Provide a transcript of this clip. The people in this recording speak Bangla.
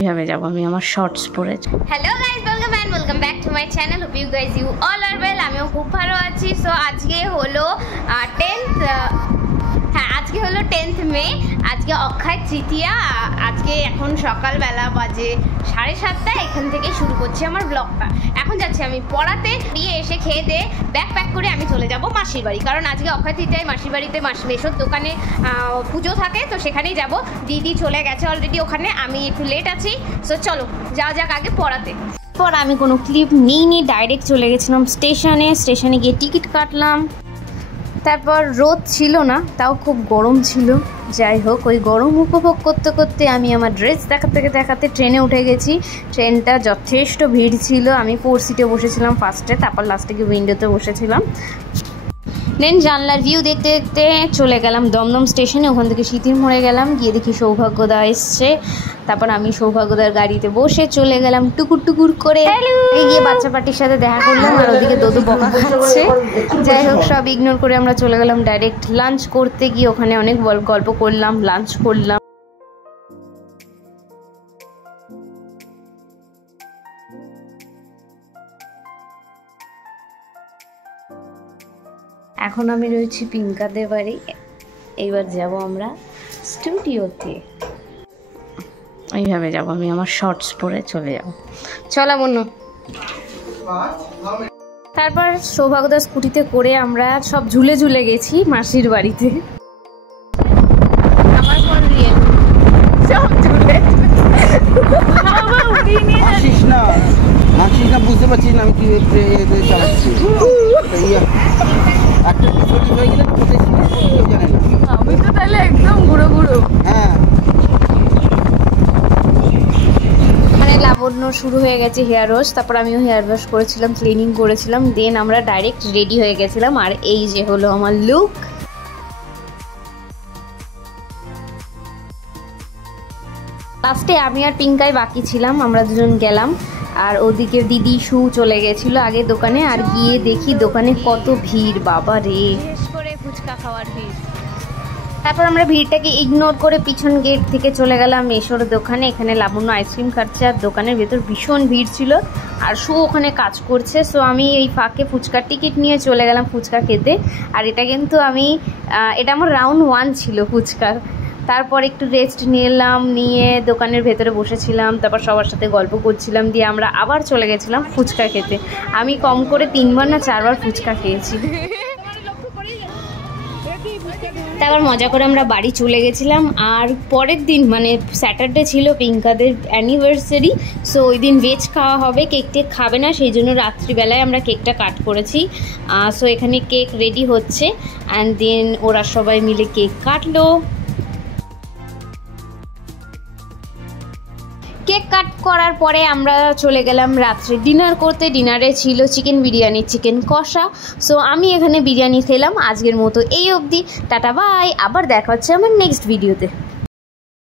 কিভাবে যাব আমি আমার শর্টস পরে। Hello guys, welcome back to my channel. Hope you guys you all are well. আমিও খুব ভালো আছি। সো আজকে হলো 10th মে। আজকে অক্ষয় তৃতীয়া। আজকে এখন সকালবেলা বাজে 7:30। এখান থেকে শুরু করছি আমার ব্লগটা। এখন যাচ্ছি আমি পড়াতে, দিয়ে এসে খেয়ে দিয়ে ব্যাগ প্যাক করে আমি চলে যাব মাসির বাড়ি, কারণ আজকে অক্ষয় তৃতীয়ায় মাসির বাড়িতে মেশোর দোকানে পুজো থাকে, তো সেখানেই যাব। দিদি চলে গেছে অলরেডি ওখানে, আমি একটু লেট আছি। সো চলো যাওয়া যাক আগে পড়াতে। পর আমি কোনো ক্লিপ নিইনি, ডাইরেক্ট চলে গেছিলাম স্টেশনে গিয়ে টিকিট কাটলাম। তারপর রোদ ছিল না, তাও খুব গরম ছিল। যাই হোক, ওই গরম উপভোগ করতে করতে আমি আমার ড্রেস দেখাতে ট্রেনে উঠে গেছি। ট্রেনটা যথেষ্ট ভিড় ছিল। আমি 4 সিটে বসেছিলাম ফার্স্টে, তারপর লাস্টে গিয়ে উইন্ডোতে বসেছিলাম। দেন জানলার ভিউ দেখতে দেখতে চলে গেলাম দমদম স্টেশনে। ওখান থেকে সিঁথির মোড়ে গেলাম, গিয়ে দেখি সৌভাগ্যদা এসছে। তারপর আমি সৌভাগ্যদার গাড়িতে বসে চলে গেলাম টুকুর করে। গিয়ে বাচ্চা পার্টির সাথে দেখা করলাম, আর ওদিকে দোদো বকা খাচ্ছে। যাই হোক, সব ইগনোর করে আমরা চলে গেলাম ডাইরেক্ট লাঞ্চ করতে। গিয়ে ওখানে অনেক গল্প করলাম, লাঞ্চ করলাম। এখন আমি রয়েছি পিঙ্কাদের বাড়ি। এইবার যাব আমরা স্টুডিওতে। এইভাবে যাব আমি আমার শর্টস পরে চলে যাব। চলা বন্য। তারপর সৌভাগ্যদার স্কুটিতে করে আমরা সব ঝুলে গেছি মাসির বাড়িতে। আমার ফোন দিয়ে সব ঝুলে না বুঝতে পারছি না আমি কি চালাচ্ছি। আমি তো তাহলে একদম গুঁড়ো হ্যাঁ। মানে লাবণ্য শুরু হয়ে গেছে হেয়ার ওয়াশ, তারপর আমিও হেয়ার ওয়াশ করেছিলাম, ক্লিনিং করেছিলাম। দেন আমরা ডাইরেক্ট রেডি হয়ে গেছিলাম। আর এই যে হলো আমার লুক। লাস্টে আমি আর পিঙ্কাই বাকি ছিলাম, আমরা দুজন গেলাম। আর ওদিকে দিদি শু চলে গেছিল আগে দোকানে। আর গিয়ে দেখি দোকানে কত ভিড়, বাবা রে, বিশেষ করে ফুচকা খাওয়ার ভিড়। তারপর আমরা ভিড়টাকে ইগনোর করে পিছন গেট থেকে চলে গেলাম মেশোর দোকানে। এখানে লাবণ্য আইসক্রিম খাচ্ছে, আর দোকানের ভেতর ভীষণ ভিড় ছিল, আর শু ওখানে কাজ করছে। সো আমি এই ফাঁকে ফুচকার টিকিট নিয়ে চলে গেলাম ফুচকা খেতে। আর এটা কিন্তু এটা আমার রাউন্ড 1 ছিল ফুচকার। তারপর একটু রেস্ট নিলাম, নিয়ে দোকানের ভেতরে বসেছিলাম। তারপর সবার সাথে গল্প করছিলাম, দিয়ে আমরা আবার চলে গেছিলাম ফুচকা খেতে। আমি কম করে 3বার না 4বার ফুচকা খেয়েছি। তারপর মজা করে আমরা বাড়ি চলে গেছিলাম। আর পরের দিন মানে স্যাটারডে ছিল পিঙ্কাদের অ্যানিভার্সারি। সো ওই দিন ভেজ খাওয়া হবে, কেক টেক খাবে না, সেই জন্য রাত্রিবেলায় আমরা কেকটা কাট করেছি। সো এখানে কেক রেডি হচ্ছে, অ্যান্ড দেন ওরা সবাই মিলে কেক কাটলো। কেক কাট করার পরে আমরা চলে গেলাম রাত্রে ডিনার করতে। ডিনারে ছিল চিকেন বিরিয়ানি, চিকেন কষা। সো আমি এখানে বিরিয়ানি খেলাম। আজকের মতো এই অবধি, টাটা বাই। আবার দেখা হচ্ছে আমার নেক্সট ভিডিওতে।